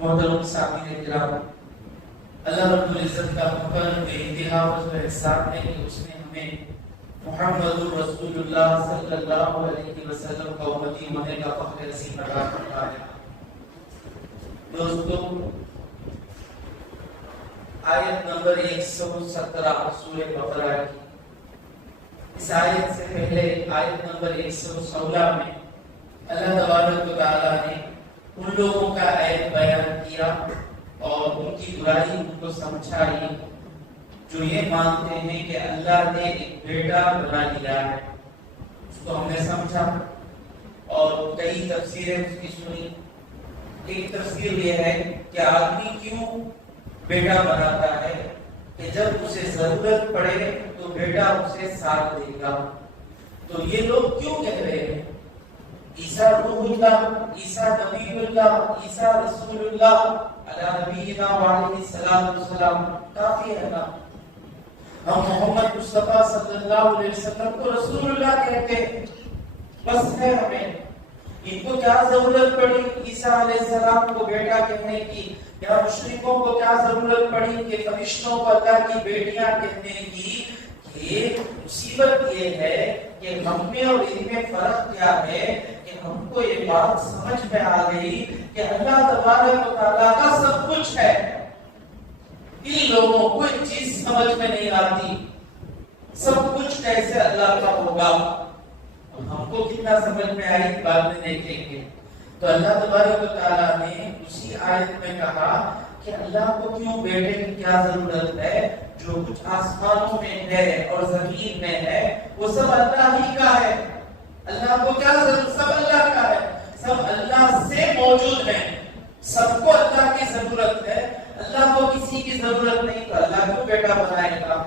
محترم سامعین کرام، اللہ رب العزت کا فضل بے انتہا و احسان ہے کہ اس نے ہمیں محمد رسول اللہ صلی اللہ علیہ وسلم کا امتی ہونے کا فخر نصیب فرمایا ہے۔ دوستو، آیت نمبر 117 سورہ بقرہ کی اس آیت سے پہلے آیت نمبر 116 میں اللہ تبارک و تعالیٰ نے ان لوگوں کا عیب بیان کیا اور ان کی برائی ان کو سمجھائی جو یہ مانتے ہیں کہ اللہ نے ایک بیٹا بنا لیا ہے۔ اس کو ہم نے سمجھا اور کئی تفسیریں اس کی سنی۔ ایک تفسیر یہ ہے کہ آدمی کیوں بیٹا بناتا ہے کہ جب اسے ضرورت پڑے تو بیٹا اسے ساتھ دے گا۔ تو یہ لوگ کیوں کہہ رہے ہیں عیسیٰ روح اللہ، عیسیٰ نبی اللہ، عیسیٰ رسول اللہ علیہ نبینا وعلیہ السلام والسلام، کافی ہے نا؟ ہم محمد مصطفیٰ صلی اللہ علیہ وسلم کو رسول اللہ کہتے ہیں، بس ہے ہمیں۔ ان کو کیا ضرورت پڑی عیسیٰ علیہ السلام کو بیٹا کہنے کی، یا مشرکوں کو کیا ضرورت پڑی کہ فرشتوں کو اللہ کی بیٹیاں کہنے کی؟ یہ مصیبت یہ ہے کہ ہم میں اور ان میں فرق کیا ہے کہ ہم کو یہ بات سمجھ میں آ گئی کہ اللہ تبارک و تعالیٰ کا سب کچھ ہے۔ ان لوگوں کو کوئی چیز سمجھ میں نہیں آتی، سب کچھ کیسے اللہ کا ہوگا؟ ہم کو کتنا سمجھ میں آئی بعد میں دیکھیں گے۔ تو اللہ تبارک و تعالیٰ نے اسی آیت میں کہا کہ اللہ کو کیوں بیٹے کی کیا ضرورت ہے؟ جو کچھ آسمانوں میں ہے اور زمین میں ہے وہ سب اللہ ہی کا ہے۔ اللہ کو کیا ضرورت؟ سب اللہ کا ہے، سب اللہ سے موجود ہے، سب کو اللہ کی ضرورت ہے، اللہ کو کسی کی ضرورت نہیں، تو اللہ کو بیٹا بنائے گا۔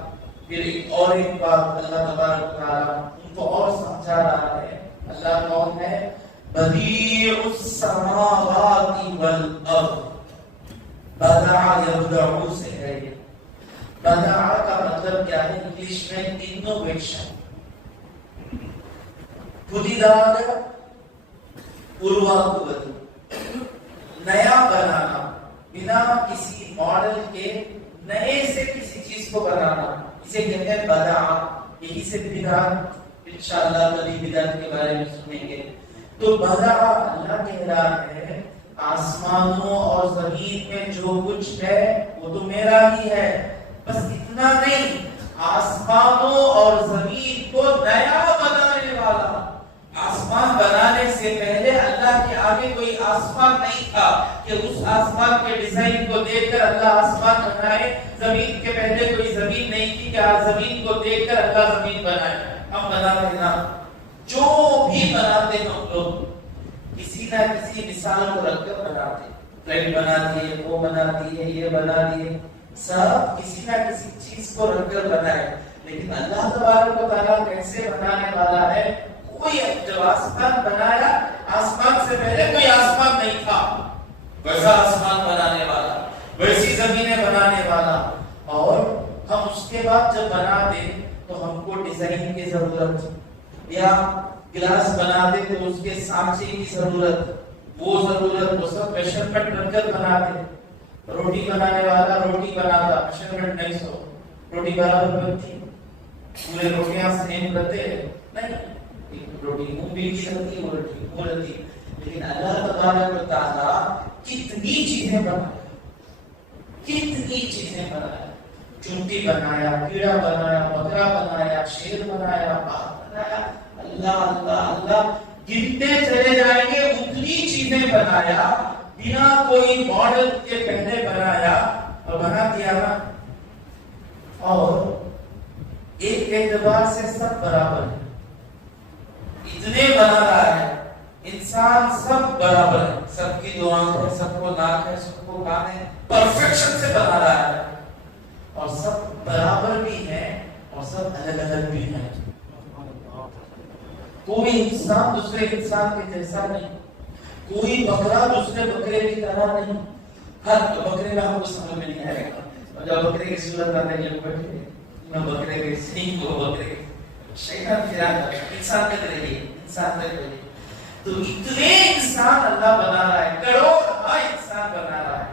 پھر ایک بات اللہ تبارک و تعالیٰ ان کو اور سمجھا رہا ہے۔ اللہ کون ہے؟ بدیع السماوات والارض، بدع یبدع سے ہے۔ یہ بدع کا مطلب کیا ہے؟ انگلش میں انوویشن، پدیدار، پورواپوتی، نیا بنانا، بنا کسی ماڈل کے نئے سے کسی چیز کو بنانا، اسے کہتے ہیں بدع۔ یہی سے بدعت، انشاءاللہ کبھی بدعت کے بارے میں سنیں گے۔ تو بدع اللہ کہہ رہا ہے آسمانوں اور زمین میں جو کچھ ہے وہ تو میرا ہی ہے۔ بس اتنا نہیں، آسمانوں اور زمین کو نیا بنانے والا۔ آسمان بنانے سے پہلے اللہ کے آگے کوئی آسمان نہیں تھا کہ اس آسمان کے ڈیزائن کو دیکھ کر اللہ آسمان بنائے۔ زمین کے پہلے کوئی زمین نہیں تھی کہ زمین کو دیکھ کر اللہ زمین بنائے۔ ہم بناتے نا، جو بھی بناتے ہیں ہم لوگ کسی نہ کسی مثال کو رکھ کر بناتے، پلیٹ بنا دیے، وہ بنا دیے، یہ بنا دیے، سب کسی نہ کسی چیز کو رکھ کر بنائے۔ لیکن اللہ تبارک و تعالیٰ کیسے بنانے والا ہے؟ کوئی جب آسمان بنایا، آسمان سے پہلے کوئی آسمان نہیں تھا، ویسا آسمان بنانے والا، ویسی زمینیں بنانے والا۔ اور ہم اس کے بعد جب بنا دیں تو ہم کو ڈیزائن کی ضرورت، یا گلاس بنا دے تو اس کے سانچے کی ضرورت، وہ سب میشرمنٹ رکھ کر بنا دے۔ روٹی بنانے والا روٹی بناتا، میشرمنٹ نہیں، سو روٹی برابر بنتی، پورے روٹیاں سیم رہتے نہیں، روٹی منہ بھی رہتی، وہ روٹی وہ رہتی۔ لیکن اللہ تبارک و تعالیٰ کتنی چیزیں بنایا، کتنی چیزیں بنایا، چونٹی بنایا، کیڑا بنایا، بکرا بنایا، شیر بنایا، باغ بنایا، اللہ اللہ اللہ گنتے چلے جائیں گے اتنی چیزیں بنایا، بنا کوئی ماڈل کے پہلے بنایا اور بنا دیا نا۔ اور ایک اعتبار سے سب برابر ہے، اتنے بنا رہا ہے، انسان سب برابر ہے، سب کی دو آنکھ ہے، سب کو ناک ہے، سب کو کان ہے، پرفیکشن سے بنا رہا ہے، اور سب برابر بھی ہیں اور سب الگ الگ بھی ہیں۔ کوئی انسان دوسرے انسان کے جیسا نہیں، کوئی بکرا دوسرے بکرے کی طرح نہیں۔ ہر بکرے کا ہم کو سمجھ میں نہیں آئے گا، اور جب بکرے کی صورت آتے ہیں بیٹھے نہ بکرے کے سینگ کو بکرے شیطان پھرا کر انسان کے طرح ہی انسان کے طرح۔ تو اتنے انسان اللہ بنا رہا ہے، کروڑ انسان بنا رہا ہے،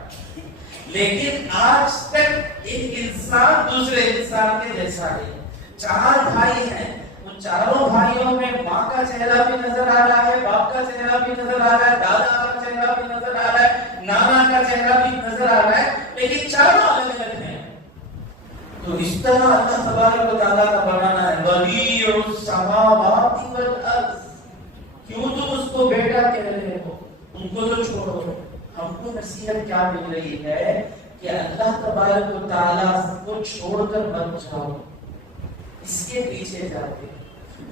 لیکن آج تک ایک انسان دوسرے انسان کے جیسا ہے. 4 بھائی ہیں، ان چاروں بھائیوں میں ماں کا چہرہ بھی نظر آ رہا ہے، باپ کا چہرہ بھی نظر آ رہا ہے، دادا کا چہرہ بھی نظر آ رہا ہے، نانا کا چہرہ بھی نظر آ رہا ہے، لیکن چاروں الگ الگ ہیں. تو اس طرح اللہ تبارک و تعالیٰ کا بنانا ہے. بدیع السماوات والارض. کیوں تم اس کو بیٹا کہہ رہے ہو؟ ان کو تو چھوڑو. ہم کو نصیحت کیا مل رہی ہے کہ اللہ تبارک و تعالیٰ کو چھوڑ کر مت جاؤ، اس کے پیچھے جاتے.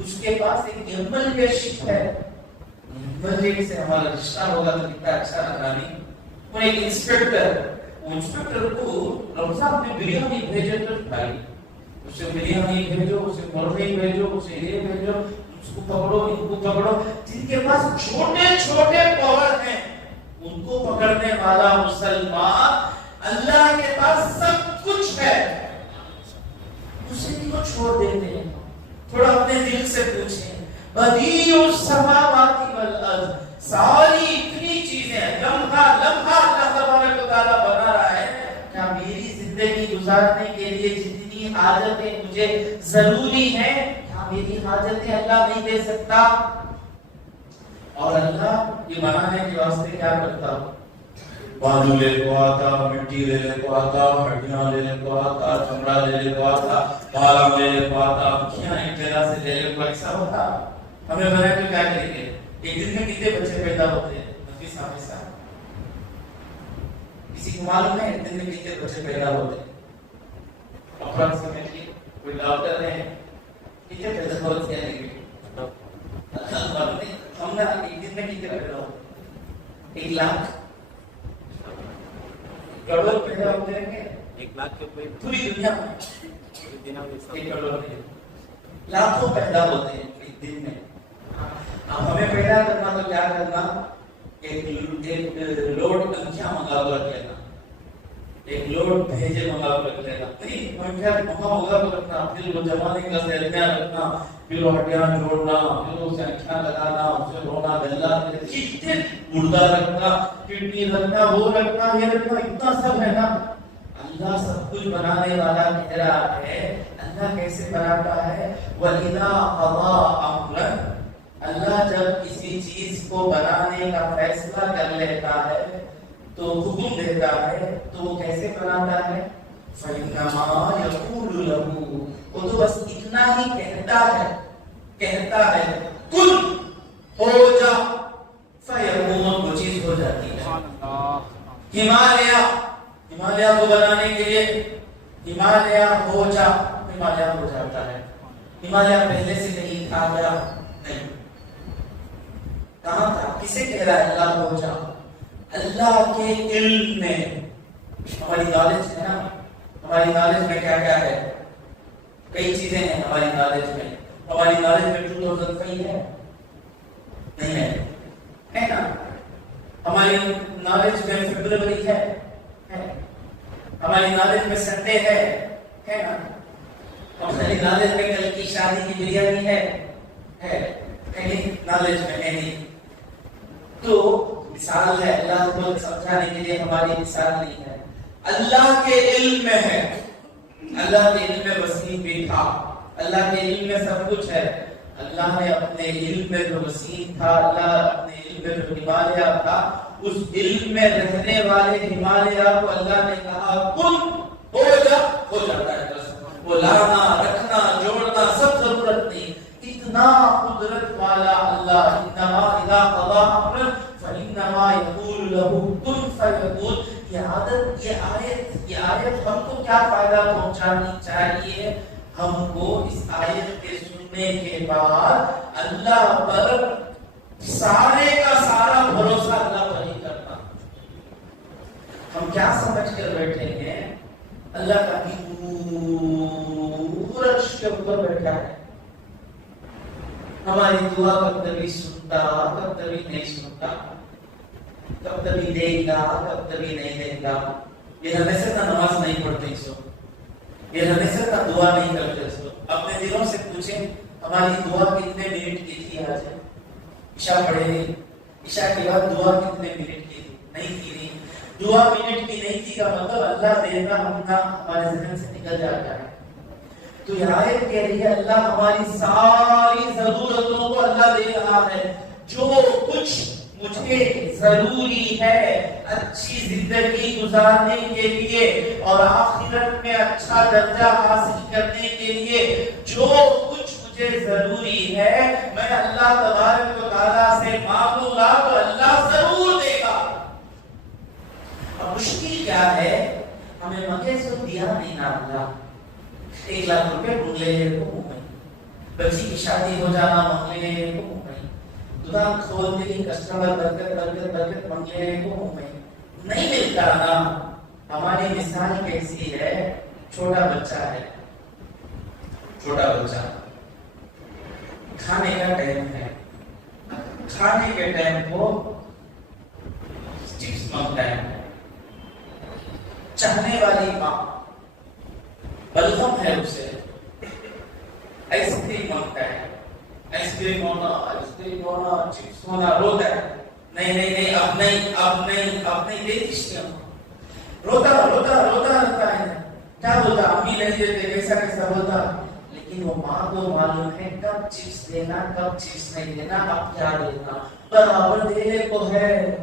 اس کے پاس ایک ایمبلیشپ ہے، ایمبلیشپ سے ہمارا رشتہ ہوگا تو کتنا اچھا لگا. نہیں وہ ایک انسپیکٹر کو رمضان میں بریانی بھیجے تو بھائی اسے بریانی بھیجو، اسے مرغی بھیجو، اسے یہ بھیجو، اس کو پکڑو، ان کو پکڑو. جن کے پاس چھوٹے چھوٹے پاور ہیں ان کو پکڑنے والا مسلمان، اللہ کے پاس سب کچھ ہے، اسے کیوں چھوڑ دیتے ہیں؟ تھوڑا اپنے دل سے پوچھیں. بدیع السماوات والارض. ساری اتنی چیزیں لمحہ لمحہ اللہ تبارک و تعالیٰ بنا رہا ہے. کیا میری زندگی گزارنے کے لیے جتنی حاجتیں مجھے ضروری ہیں، کیا میری حاجتیں اللہ نہیں دے سکتا؟ اور اللہ یہ بنانے کے واسطے کیا کرتا؟ بازو لے کو آتا، مٹی لے کو آتا، ہڈیاں لے کو آتا، چمڑا لے کو آتا، بالام لے کو آتا، کیا ایک جگہ سے لے کو ایسا ہوتا. ہمیں بنائے تو کیا کریں گے؟ ایک دن میں کتنے بچے پیدا ہوتے ہیں؟ نفیس حافظ صاحب کسی کو معلوم ہے ایک دن میں کتنے بچے پیدا ہوتے ہیں؟ اپروکسیمیٹلی کوئی ڈاکٹر ہے کتنے پیدا ہوتے ہیں؟ ہم نے ایک دن میں کتنے پیدا ہوتے؟ 1 لاکھ کروڑ پیدا ہوتے ہیں. 1 لاکھ کے پوری دنیا میں 1 کروڑ لاکھوں پیدا ہوتے ہیں ایک دن میں. اب ہمیں پیدا کرنا تو کیا کرنا؟ ایک لوڈ انکھیاں منگا کر رکھ لینا، ایک لوڈ بھیجے منگا کر رکھ لینا. نہیں وہاں ہوگا تو رکھنا، پھر وہ جمانے کا سیرمیاں رکھنا، پھر وہ ہڈیاں جوڑنا، پھر اسے انکھیاں لگانا، اسے رونا گلا کتنے مردہ رکھنا، کڈنی رکھنا، وہ رکھنا، یہ رکھنا، اتنا سب ہے نا. اللہ سب کچھ بنانے والا کہہ رہا ہے. اللہ کیسے بناتا ہے؟ وَإِذَا قَضَىٰ أَمْرًا. اللہ جب کسی چیز کو بنانے کا فیصلہ کر لیتا ہے تو حکم دیتا ہے تو وہ کیسے بناتا ہے؟ فَإِنَّمَا يَقُولُ لَهُ. وہ تو بس اتنا ہی کہتا ہے کن ہو جا فَيَكُونُ. وہ چیز ہو جاتی ہے. ہمالیہ کو بنانے کے لیے ہمالیہ ہو جا، ہمالیہ ہو جاتا ہے. ہمالیہ پہلے سے نہیں تھا کیا؟ نہیں. کہاں تھا؟ کسے کہہ رہا ہے اللہ ہو جا؟ اللہ کے علم میں. ہماری نالج ہے نا، ہماری نالج میں کیا کیا ہے؟ کئی چیزیں ہیں ہماری نالج میں. ہماری نالج میں 2005 ہے نہیں ہے نا؟ ہماری نالج میں فبروری ہے. ہماری نالج میں سنڈے ہے نا؟ ہماری نالج میں کل کی شادی کی بریانی ہے نالج میں ہے نہیں. تو مثال ہے، اللہ کو سمجھانے کے لیے ہماری مثال نہیں ہے. اللہ کے علم میں ہے، اللہ کے علم میں وسیع بھی تھا، اللہ کے علم میں سب کچھ ہے. اللہ نے اپنے علم میں جو وسیع تھا، اللہ اپنے علم میں جو ہمالیہ تھا، اس علم میں رہنے والے ہمالیہ کو اللہ نے کہا کن ہو جا، ہو جاتا ہے. وہ لانا رکھنا جوڑنا سب ضرورت نہیں. اتنا قدرت والا اللہ. انما اذا قضى امرا فانما يقول له كن فيكون. یہ آیت ہم کو کیا فائدہ پہنچانی چاہیے؟ ہم کو اس آیت کے سننے کے بعد اللہ پر سارے کا سارا بھروسہ اللہ پر ہی کرنا. ہم کیا سمجھ کر بیٹھے ہیں؟ اللہ کا پورا عرش کے اوپر بیٹھا ہے. ہماری دعا کب کبھی سنتا، کب کبھی نہیں سنتا، کب کبھی دے گا، کب کبھی نہیں دے گا. یہ ہمیشہ کا نماز نہیں پڑھتے سو، یہ ہمیشہ کا دعا نہیں کرتے سو. اپنے دلوں سے پوچھیں ہماری دعا کتنے منٹ کی تھی آج؟ عشاء پڑھے نہیں، عشاء کے بعد دعا کتنے منٹ کی تھی؟ نہیں کی نہیں. دعا منٹ کی نہیں تھی کا مطلب اللہ دینا ہمارے ذہن سے نکل جاتا ہے. تو یہ آیت کہہ رہی ہے اللہ ہماری ساری ضرورتوں کو اللہ دے رہا ہے. جو کچھ مجھے ضروری ہے اچھی زندگی گزارنے کے لیے اور آخرت میں اچھا درجہ حاصل کرنے کے لیے، جو کچھ مجھے ضروری ہے میں اللہ تبارک و تعالیٰ سے مانگوں گا تو اللہ ضرور دے گا. اور مشکل کیا ہے، ہمیں مکے سے دیا نہیں نا اللہ. 1 لاکھ روپے ڈھونڈ لے تو منہ میں، بچی کی شادی ہو جانا مانگ لے تو منہ میں، دکان کھولتے ہی کسٹمر برکت مانگ لے تو منہ میں. نہیں ملتا نا. ہماری مثال کیسی ہے، چھوٹا بچہ ہے، چھوٹا بچہ کھانے کا ٹائم ہے، کھانے کے ٹائم کو چپس مانگتا ہے. چاہنے والی ماں بلغم ہے اسے، آئس کریم مانگتا ہے، آئس کریم ہونا چپس ہونا، روتا ہے نہیں اب نہیں دے دیشتے. روتا رہتا ہے. کیا بولتا، امی نہیں دیتے، کیسا بولتا. لیکن وہ ماں کو معلوم ہے کب چپس دینا کب چپس نہیں دینا، اب کیا دینا، برابر دینے کو ہے.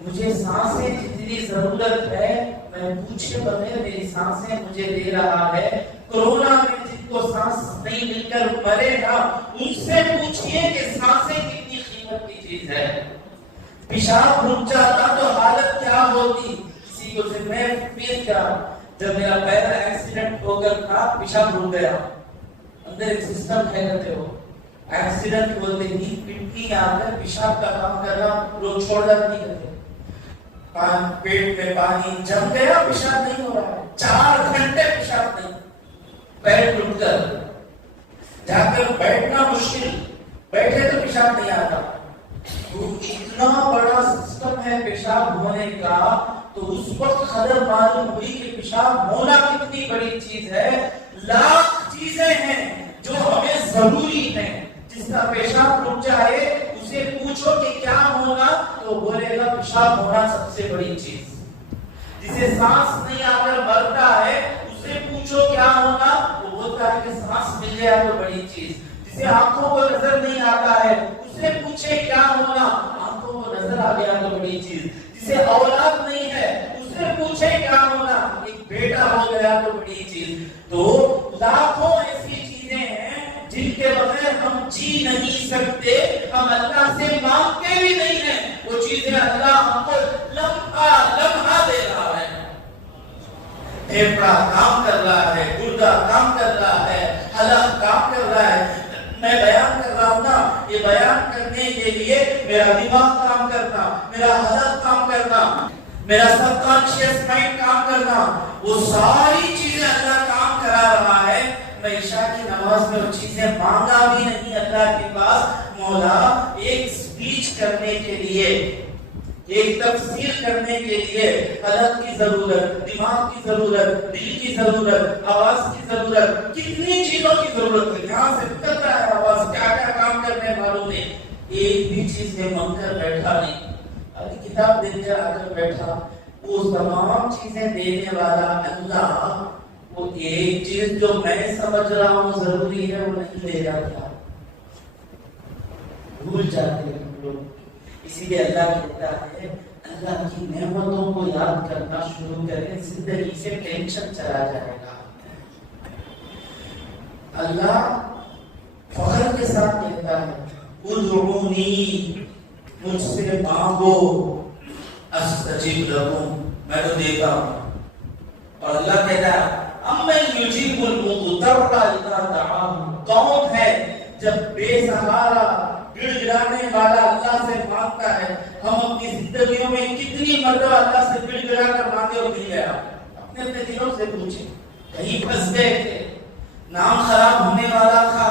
مجھے سانسیں جتنی ضرورت ہے میں پوچھے بغیر میری سانسیں مجھے دے رہا ہے. کورونا میں جن کو سانس نہیں مل کر مرے نا، ان سے پوچھئے کہ سانسیں کتنی قیمت کی چیز ہے. پیشاب رک جاتا تو حالت کیا ہوتی. کسی کو سے میں فیل کرا، جب میرا پیر ایکسیڈنٹ ہو کر تھا، پیشاب رک گیا. اندر ایک سسٹم ہے کہتے ہو، ایکسیڈنٹ بولتے ہی کڈنی آ کر پیشاب کا کام کرنا لوگ چھوڑ نہیں کرتے. پیٹ میں پانی جم گیا، پیشاب نہیں ہو رہا ہے، 4 گھنٹے پیشاب نہیں، پیر ٹوٹ کر جا کر بیٹھنا مشکل، بیٹھے تو پیشاب نہیں آتا. اتنا بڑا سسٹم ہے پیشاب ہونے کا. تو اس وقت قدر معلوم ہوئی کہ پیشاب ہونا کتنی بڑی چیز ہے. لاکھ چیزیں ہیں جو ہمیں ضروری ہیں. جس کا پیشاب رک جائے اسے پوچھو کہ کیا ہونا تو بولے گا پیشاب ہونا سب سے بڑی چیز. جسے سانس نہیں آ کر مرتا ہے اسے پوچھو کیا ہونا، وہ بولتا ہے کہ سانس مل جائے تو بڑی چیز. جسے آنکھوں کو نظر نہیں آتا ہے اسے پوچھے کیا ہونا، آنکھوں کو نظر آ گیا تو بڑی چیز. جسے اولاد نہیں ہے اسے پوچھے کیا ہونا، ایک بیٹا ہو گیا تو بڑی چیز. تو لاکھوں ایسی چیزیں ہیں جن کے بغیر ہم جی نہیں سکتے، ہم اللہ سے مانگتے بھی نہیں ہیں. وہ چیزیں اللہ ہم کو لمحہ دے رہا ہے. پھیپڑا کام کر رہا ہے، گردہ کام کر رہا ہے، حلق کام کر رہا ہے. میں بیان کر رہا ہوں نا، یہ بیان کرنے کے لیے میرا دماغ کام کرنا، میرا حلق کام کرنا، میرا سب کانشیس مائنڈ کام کرنا، وہ ساری چیزیں اللہ کام کرا رہا ہے. میں عشاء کی نماز میں وہ چیزیں مانگا بھی نہیں اللہ کے پاس. مولا ایک سپیچ کرنے کے لیے، ایک تفسیر کرنے کے لیے قلم کی ضرورت، دماغ کی ضرورت، دل کی ضرورت، آواز کی ضرورت، کتنی چیزوں کی ضرورت ہے. یہاں سے نکل رہا ہے آواز، کیا کیا کام کرنے معلوم ہے. ایک بھی چیز میں مانگ کر بیٹھا نہیں، ابھی کتاب دے کر آ کر بیٹھا. وہ تمام چیزیں دینے والا اللہ، وہ ایک چیز جو میں سمجھ رہا ہوں ضروری ہے وہ نہیں دے جاتا، بھول جاتے ہیں لوگ. اسی لیے اللہ کہتا ہے اللہ کی نعمتوں کو یاد کرنا شروع کریں، زندگی سے ٹینشن چلا جائے گا. اللہ فخر کے ساتھ کہتا ہے ادعونی، مجھ سے مانگو، استجب لکم، میں تو دیتا ہوں. اور اللہ کہتا ہے امن یجیب المضطر اذا دعاہ، کون ہے جب بے سہارا گڑ گڑانے والا اللہ سے مانگتا ہے. ہم اپنی زندگیوں میں کتنی مرتبہ اللہ سے گڑ گڑا کر مانگے اور مل گیا. اپنے اپنے دلوں سے پوچھیں، کہیں پھنس گئے تھے، نام خراب ہونے والا تھا،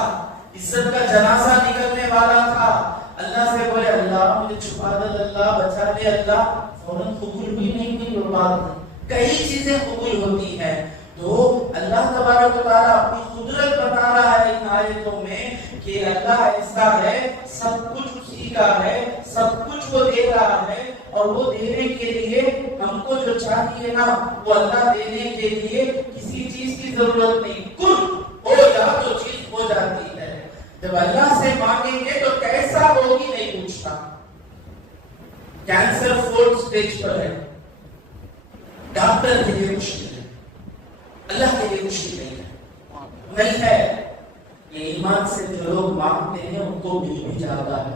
عزت کا جنازہ نکلنے والا تھا، اللہ سے بولے اللہ مجھے چھپا دے، اللہ بچا لے، اللہ فوراً قبول بھی نہیں ہوئی. وہ بات کئی چیزیں قبول ہوتی ہیں. تو اللہ تبارک و تعالیٰ اپنی قدرت بتا رہا ہے ان آیتوں میں کہ اللہ ایسا ہے، سب کچھ اسی کا ہے، سب کچھ وہ دے رہا ہے. اور وہ دینے کے لیے ہم کو جو چاہیے نا وہ اللہ دینے کے لیے کسی چیز کی ضرورت نہیں، کل ہو جا تو چیز ہو جاتی ہے۔ جب اللہ سے مانگیں گے تو کیسا ہوگی نہیں پوچھتا۔ کینسر 4 سٹیج پر ہے، ڈاکٹر کے لیے مشکل ہے، اللہ کے لیے مشکل نہیں ہے۔ یہ ایمان سے جو لوگ مانگتے ہیں ان کو مل بھی جاتا ہے،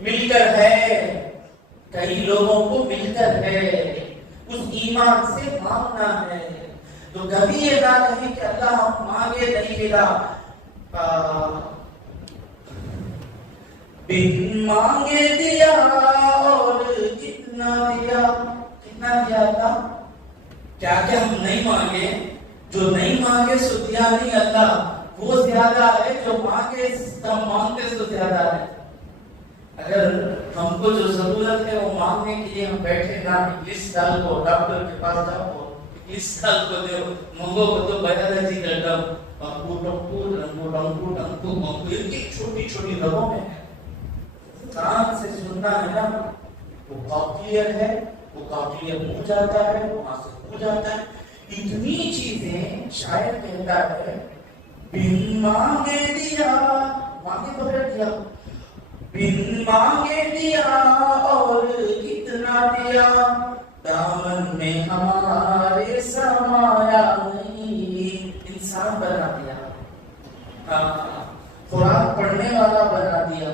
مل کر ہے، کئی لوگوں کو مل کر ہے، اس ایمان سے مانگنا ہے۔ تو کبھی یہ نہ کہیں کہ اللہ ہم مانگے نہیں ملا، بن مانگے دیا اور کتنا دیا، کتنا دیا تھا؟ کیا کیا ہم نہیں مانگے؟ جو نہیں مانگے سو دیا نہیں اللہ، وہ زیادہ ہے، جو مانگے کم مانگتے سو زیادہ ہے۔ اگر ہم کو جو ضرورت ہے وہ مانگنے کے لیے ہم بیٹھے نا، لسٹ ڈال کو ڈاکٹر کے پاس جاؤ، لسٹ ڈال کو دے منگو کو تو بایولوجی کا ڈب چھوٹی چھوٹی لبوں میں ہے، کان سے سننا ہے نا، وہ کلیئر ہے، وہ کلیئر ہو جاتا ہے، وہاں سے ہو جاتا ہے۔ اتنی چیزیں شاعر کہتا ہے، بن مانگے دیا، مانگے بغیر دیا، بن مانگے دیا اور کتنا دیا، دامن میں ہمارے سمایا نہیں، انسان بنا دیا، قرآن پڑھنے والا بنا دیا،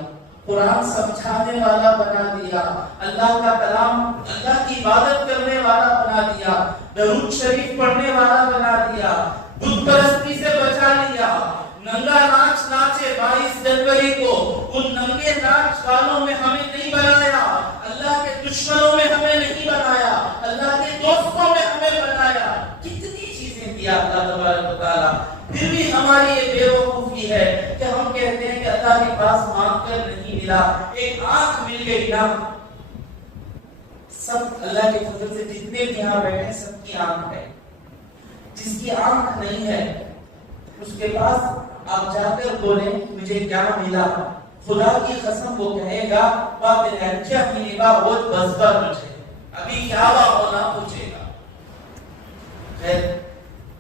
قرآن سمجھانے والا بنا دیا، اللہ کا کلام، اللہ کی عبادت کرنے والا بنا دیا، درود شریف پڑھنے والا بنا دیا، بت پرستی سے بچا لیا، ننگا ناچ ناچے 22 جنوری کو، ان ننگے ناچ والوں میں ہمیں نہیں بنایا، اللہ کے دشمنوں میں ہمیں نہیں بنایا، اللہ کے دوستوں میں ہمیں بنایا، کتنی چیزیں دیا اللہ تبارک و تعالیٰ۔ پھر بھی ہماری یہ بے وقوفی ہے کہ ہم کہتے ہیں کہ اللہ کے پاس مانگ کر نہیں ملا، ایک آنکھ مل گئی نا، سب اللہ کے فضل سے جتنے بھی یہاں بیٹھے سب کی آنکھ ہے، جس کی آنکھ نہیں ہے اس کے پاس آپ جا کر بولیں مجھے کیا ملا، خدا کی قسم وہ کہے گا بات کیا ملے گا، وہ بس بس مجھے ابھی کیا ہونا پوچھے گا۔ خیر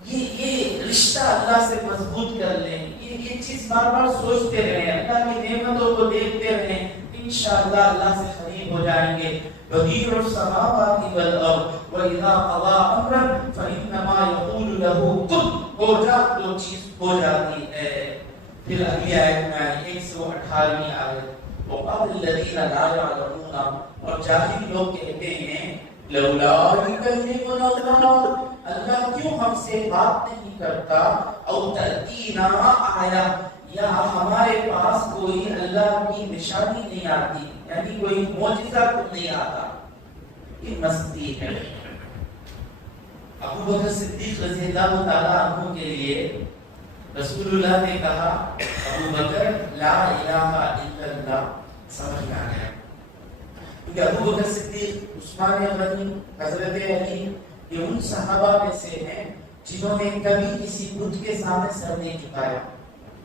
یہ رشتہ اللہ سے مضبوط کر لیں، یہ چیز بار بار سوچتے رہیں، اللہ کی نعمتوں کو دیکھتے رہیں، انشاءاللہ اللہ سے قریب ہو جائیں گے۔ بدیع السماوات والارض واذا قضى امرا فانما يقول له كن، ہو جا تو چیز ہو جاتی ہے۔ پھر اگلی آیت میں 118ویں آیت، وقال الذين لا يعلمون، اور جاہل لوگ کہتے ہیں لولا يكلمنا الله، اللہ کیوں ہم سے بات نہیں کرتا، او تأتینا آیا، یا ہمارے پاس کوئی اللہ کی نشانی نہیں آتی، یعنی کوئی معجزہ نہیں آتا۔ یہ مستی ہے۔ ابو بکر صدیق رضی اللہ تعالیٰ عنہ کے لیے رسول اللہ نے کہا ابو بکر لا الہ الا اللہ، سمجھ میں آ گیا، کیونکہ ابو بکر صدیق، عثمان غنی، حضرت علی، یہ ان صحابہ میں سے ہیں جنہوں نے کبھی کسی بت کے سامنے سر نہیں جھکایا،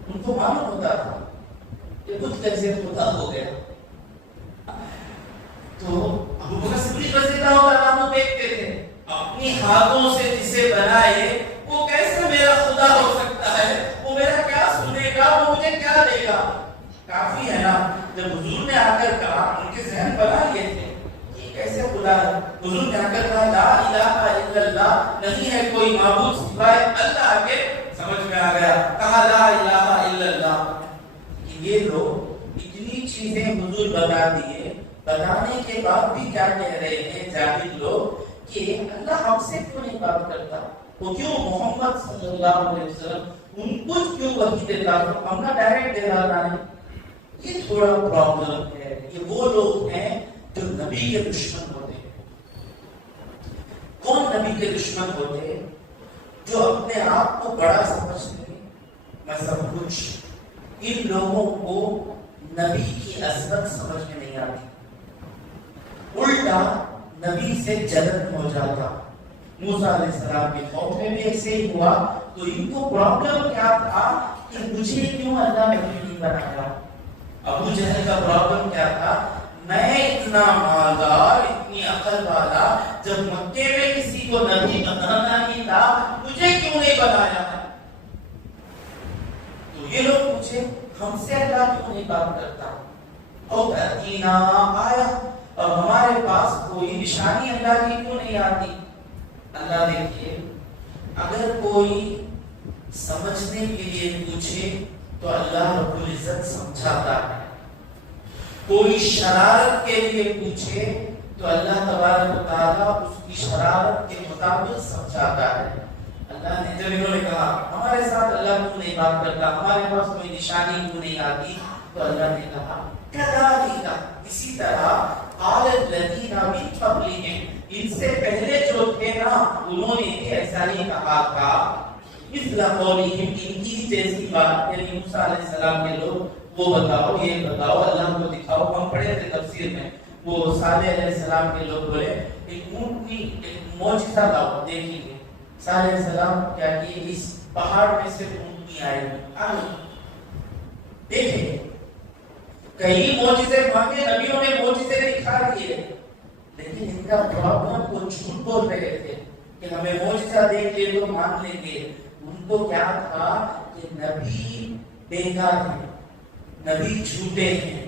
ان کو معلوم ہوتا تھا کہ بت کیسے خدا ہو گیا۔ تو ابو بکر صدیق رضی اللہ عنہ دیکھتے تھے اپنی ہاتھوں سے جسے بنائے وہ کیسے میرا خدا ہو سکتا ہے، وہ میرا کیا سنے گا، وہ مجھے کیا دے گا۔ کافی ہے نا، جب حضور نے آ کر کہا، ان کے ذہن بنا لیے تھے یہ کیسے خدا ہے، حضور نے آ کر کہا لا الہ الا اللہ، نہیں ہے کوئی معبود سوائے اللہ کے، سمجھ میں آ گیا، کہا لا الہ الا اللہ۔ یہ لوگ اتنی چیزیں حضور بتا دیے، بتانے کے بعد بھی کیا کہہ رہے ہیں جاہل لوگ کہ اللہ ہم سے کیوں نہیں بات کرتا، وہ کیوں محمد صلی اللہ علیہ وسلم ان کو کیوں وحی دیتا، تو ہم نہ ڈائریکٹ دے رہا ہے۔ یہ تھوڑا پرابلم ہے، یہ وہ لوگ ہیں جو نبی کے دشمن ہوتے ہیں۔ کون نبی کے دشمن ہوتے ہیں؟ جو اپنے آپ کو بڑا سمجھتے ہیں، میں سب کچھ، ان لوگوں کو نبی کی عظمت سمجھ میں نہیں آتی، الٹا نبی سے جلن ہو جاتا۔ موسیٰ علیہ السلام کے قوم میں بھی ایسے ہی ہوا، تو ان کو پرابلم کیا تھا کہ مجھے کیوں اللہ نبی نہیں بنایا۔ ابو جہل کا پرابلم کیا تھا، میں اتنا مالدار اتنی عقل والا، جب مکے میں کسی کو نبی بنانا ہی تھا مجھے کیوں نہیں بنایا؟ تو یہ لوگ پوچھے ہم سے اللہ کیوں نہیں بات کرتا؟ اور تأتینا آیا، اور ہمارے پاس کوئی نشانی اللہ کی کیوں نہیں آتی؟ اللہ دیکھیے، اگر کوئی سمجھنے کے لیے پوچھے تو اللہ رب العزت سمجھاتا ہے، کوئی شرارت کے لیے پوچھے تو اللہ تبارک و تعالیٰ اس کی شرارت کے مطابق سمجھاتا ہے۔ اللہ نے جب انہوں نے کہا ہمارے ساتھ اللہ کیوں نہیں بات کرتا، ہمارے پاس کوئی نشانی کیوں نہیں آتی، تو اللہ نے کہا کذالک، اسی طرح قال الذین من قبلہم، ان سے پہلے جو تھے نا انہوں نے بھی ایسا ہی کہا تھا، مثل قولہم، ان کی جیسی بات، یعنی موسیٰ علیہ السلام کے لوگ وہ بتاؤ یہ بتاؤ اللہ کو دکھاؤ۔ ہم پڑھے تھے تفسیر میں، وہ صالح علیہ السلام کے لوگ بولے ایک اونٹنی ایک معجزہ لاؤ دیکھیں گے۔ صالح علیہ السلام کیا کہ اس پہاڑ میں سے اونٹنی آئی دیکھیں، کئی معجزے مانگے، نبیوں نے معجزے دکھا دیے، لیکن ان کا پرابلم وہ جھوٹ بول رہے تھے کہ ہمیں معجزہ دیکھ لے تو مان لیں گے۔ ان کو کیا تھا کہ نبی بیکار ہے، نبی جھوٹے ہیں،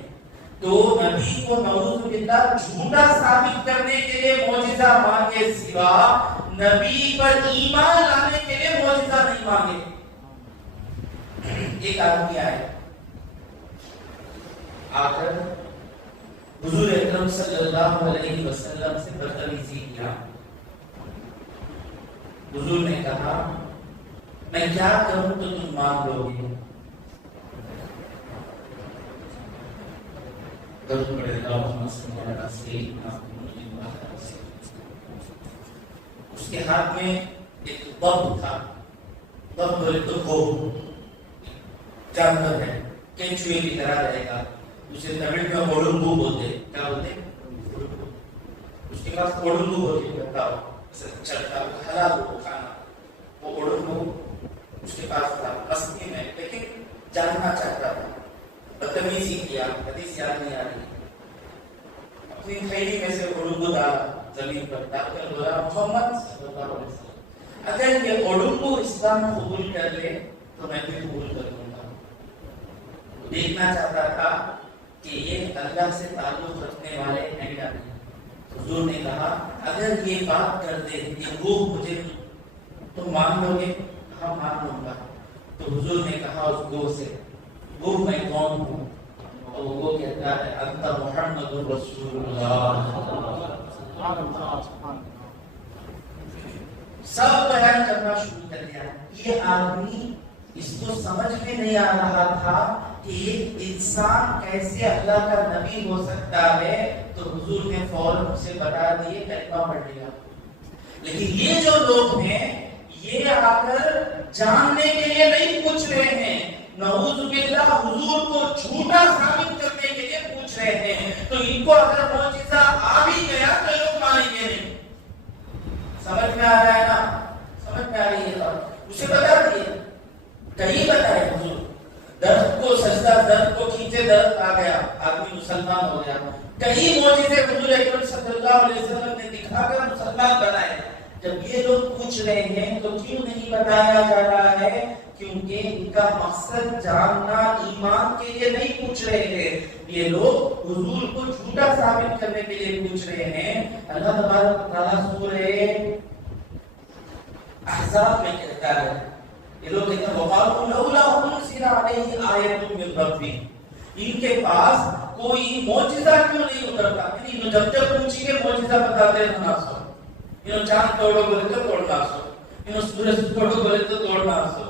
تو نبی کو نعوذ باللہ جھوٹا ثابت کرنے کے لیے معجزہ مانگے، سوا نبی پر ایمان لانے کے لیے معجزہ نہیں مانگے۔ ایک آدمی آئے، آ کر حضور اکرم صلی اللہ علیہ وسلم سے بدتمیزی کیا۔ حضور نے کہا میں کیا کروں تو تم مان لو گے؟ اس کے ہاتھ میں ایک بب تھا، بب بولے تو وہ جانور ہے، کینچوئے کی طرح رہے گا، اسے تمل میں اوڑنگو بولتے، کیا بولتے؟ اس کے پاس اوڑنگو بولتے کرتا ہو، چلتا حلال ہو کھانا، وہ اوڑنگو اس کے پاس تھا مستی میں، لیکن جاننا چاہتا تھا، بدتمیزی کیا، حدیث یاد نہیں آ رہی، اپنی تھیلی میں سے اوڑنگو ڈالا زمین پر، ڈال کر بولا محمد صلی اللہ علیہ وسلم اگر یہ اوڑنگو اسلام قبول کر لے تو میں بھی قبول کر لوں گا۔ دیکھنا چاہتا تھا کہ یہ اللہ سے تعلق رکھنے والے ہیں یا نہیں۔ حضور نے کہا اگر یہ بات کر دے کہ وہ مجھے تو مان لو گے؟ ہاں مان لوں گا۔ تو حضور نے کہا اس گو سے، وہ میں کون ہوں؟ اور وہ کہتا ہے انت محمد رسول اللہ۔ سب بیان کرنا شروع کر دیا۔ یہ آدمی اس کو سمجھ میں نہیں آ رہا تھا کہ ایک انسان کیسے اللہ کا نبی ہو سکتا ہے، تو حضور نے فوراً اسے بتا دیے کلمہ پڑھ لیا۔ لیکن یہ جو لوگ ہیں یہ آ کر جاننے کے لیے نہیں پوچھ رہے ہیں، نعوذ باللہ حضور کو جھوٹا ثابت کرنے کے لیے پوچھ رہے ہیں۔ تو ان کو اگر معجزہ آ بھی گیا تو لوگ مانیں گے نہیں۔ سمجھ میں آ رہا ہے نا؟ سمجھ میں آ رہی ہے بات؟ اسے بتا دیے، کہیں بتائے حضور، درد کو سجدہ، درد کو کھینچے، درد آ گیا، آدمی مسلمان ہو گیا۔ کئی معجزے حضور اکرم صلی اللہ علیہ وسلم نے دکھا کر مسلمان بنائے۔ جب یہ لوگ پوچھ رہے ہیں تو کیوں نہیں بتایا جا رہا ہے؟ کیونکہ ان کا مقصد جاننا ایمان کے لیے نہیں پوچھ رہے تھے، یہ لوگ حضور کو جھوٹا ثابت کرنے کے لیے پوچھ رہے ہیں۔ اللہ تبارک و تعالیٰ سورہ احزاب میں کہتا ہے، یہ لوگ کہتے ہیں وَقَالُوا لَوْلَا أُنزِلَ عَلَيْهِ آیَةٌ مِّن رَّبِّهِ، ان کے پاس کوئی معجزہ کیوں نہیں اترتا؟ یعنی جب پوچھیں گے معجزہ بتاتے رہنا سو، چاند توڑو بولے تو توڑنا سو، سورج توڑو بولے تو توڑنا سو۔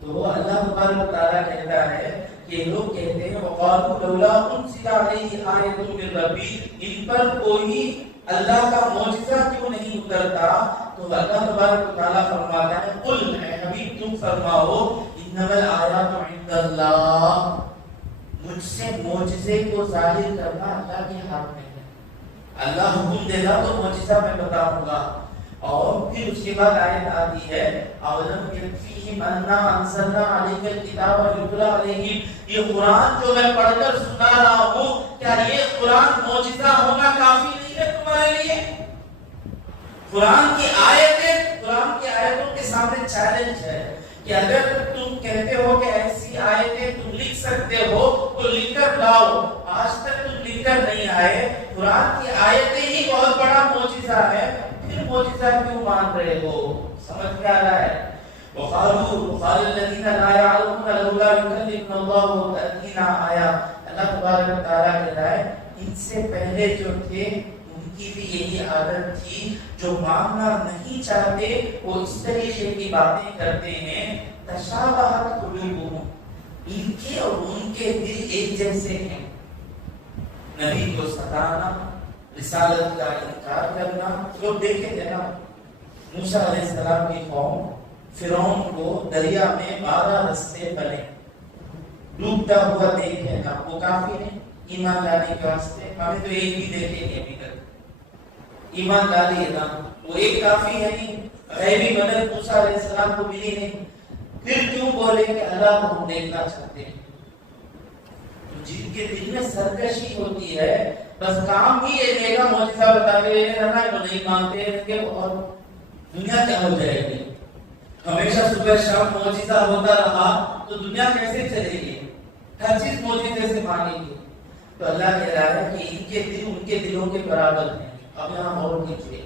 تو اللہ تبارک و تعالیٰ کہتا ہے کہ لوگ کہتے ہیں وَقَالُوا لَوْلَا أُنزِلَ عَلَيْهِ آیَةٌ مِّن رَّبِّهِ، ان پر کوئی اللہ کا معجزہ کیوں نہیں اترتا؟ تو اللہ تبارک و تعالیٰ فرماتا ہے قل، اے حبیب تم فرماؤ انما الآیات عند اللہ، مجھ سے معجزے کو ظاہر کرنا اللہ کے ہاتھ میں ہے۔ اللہ حکم دے گا تو معجزہ میں بتاؤں گا، اور پھر اس کے بعد آیت آتی ہے اولم یکفیہم انا انزلنا علیک الکتاب یتلی علیہم، یہ قرآن جو میں پڑھ کر سنا رہا ہوں، کیا یہ قرآن معجزہ ہونا کافی نہیں ہے تمہارے لیے؟ قرآن کی آیتوں کے سامنے چیلنج ہے کہ اگر تم کہتے ہو کہ ایسی آیتیں تم لکھ سکتے ہو تو لکھ کر لاؤ، آج تک تم لکھ کر نہیں آئے، قرآن کی آیتیں ہی بہت بڑا معجزہ ہے، پھر معجزہ کیوں مان رہے ہو؟ سمجھ میں آ رہا ہے؟ وقال الذين لا يعلمون لولا يكلمنا الله تأتينا آية، اللہ تبارک و تعالیٰ کہتا ہے ان سے پہلے جو تھے ان کی بھی یہی عادت تھی، جو ماننا نہیں چاہتے وہ اس طریقے کی باتیں کرتے ہیں، تشابہت قلوبہم، ان کے اور ان کے دل ایک جیسے ہیں، نبی کو ستانا، رسالت کا انکار کرنا۔ لوگ دیکھے تھے نا موسیٰ علیہ السلام کی قوم فرعون کو دریا میں 12 رستے بنے، ڈوبتا ہوا دیکھے نا، وہ کافی نہیں ایمان لانے کے واسطے؟ ہمیں تو ایک بھی دیکھے نہیں ابھی تک، ایمان لانے ہے نا، وہ ایک کافی ہے نہیں، غیبی مدد موسیٰ علیہ السلام کو ملی نہیں، پھر کیوں بولے کہ اللہ کو ہم دیکھنا چاہتے ہیں؟ جن کے دل میں سرکشی ہوتی ہے بس کام ہی یہ دے گا معجزہ بتا کے رہنا، وہ نہیں مانتے کہ اور دنیا کیا ہو جائے گی؟ ہمیشہ صبح شام معجزہ ہوتا رہا تو دنیا کیسے چلے گی؟ ہر چیز معجزے سے مانیں گے۔ تو اللہ کہہ رہا ہے کہ ان کے دل ان کے دلوں کے برابر ہیں۔ اب یہاں اور دیکھیے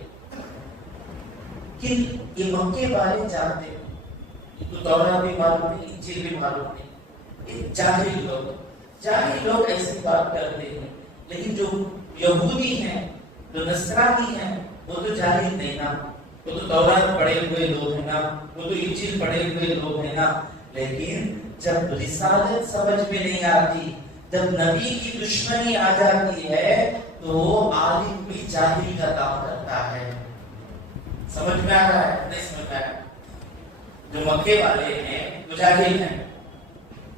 کہ یہ مکے والے جانتے ہیں، تو تورات بھی معلوم نہیں، انجیل بھی معلوم نہیں، یہ جاہل لوگ ایسی بات کرتے ہیں، لیکن جو یہودی ہیں، جو نصرانی ہیں، وہ تو جاہل نہیں نا، وہ تو تورات پڑھے ہوئے لوگ ہیں نا، وہ تو انجیل پڑھے ہوئے لوگ ہیں نا، لیکن جب رسالت سمجھ میں نہیں آتی، جب نبی کی دشمنی آ جاتی ہے تو عالم بھی جاہل کا کام کرتا ہے۔ سمجھ میں آ رہا ہے؟ نہیں سمجھ میں آ رہا؟ جو مکے والے ہیں وہ جاہل ہیں،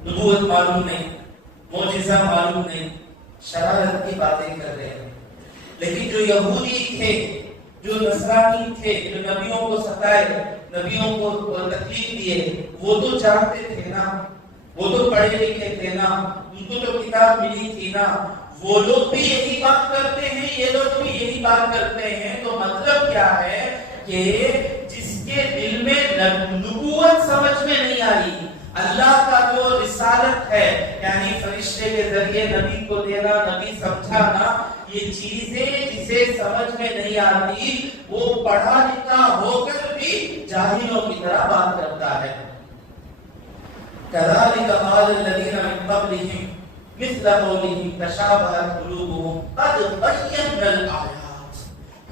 نبوت معلوم نہیں، معجزہ معلوم نہیں، شرارت کی باتیں کر رہے ہیں، لیکن جو یہودی تھے، جو نصرانی تھے، جو نبیوں کو ستائے، نبیوں کو تکلیف دیے، وہ تو جانتے تھے نا، وہ تو پڑھے لکھے تھے نا، ان کو تو کتاب ملی تھی نا، وہ لوگ بھی یہی بات کرتے ہیں، یہ لوگ بھی یہی بات کرتے ہیں۔ تو مطلب کیا ہے کہ جس کے دل میں نبوت سمجھ میں نہیں آئی، اللہ کا جو رسالت ہے یعنی فرشتے کے ذریعے نبی کو دینا، نبی سمجھانا، یہ چیزیں جسے سمجھ میں نہیں آتی وہ پڑھا لکھا ہو کر بھی جاہلوں کی طرح بات کرتا ہے۔ كذلك قال الذين من قبلهم مثل قولهم تشابهت قلوبهم قد بينا الآيات،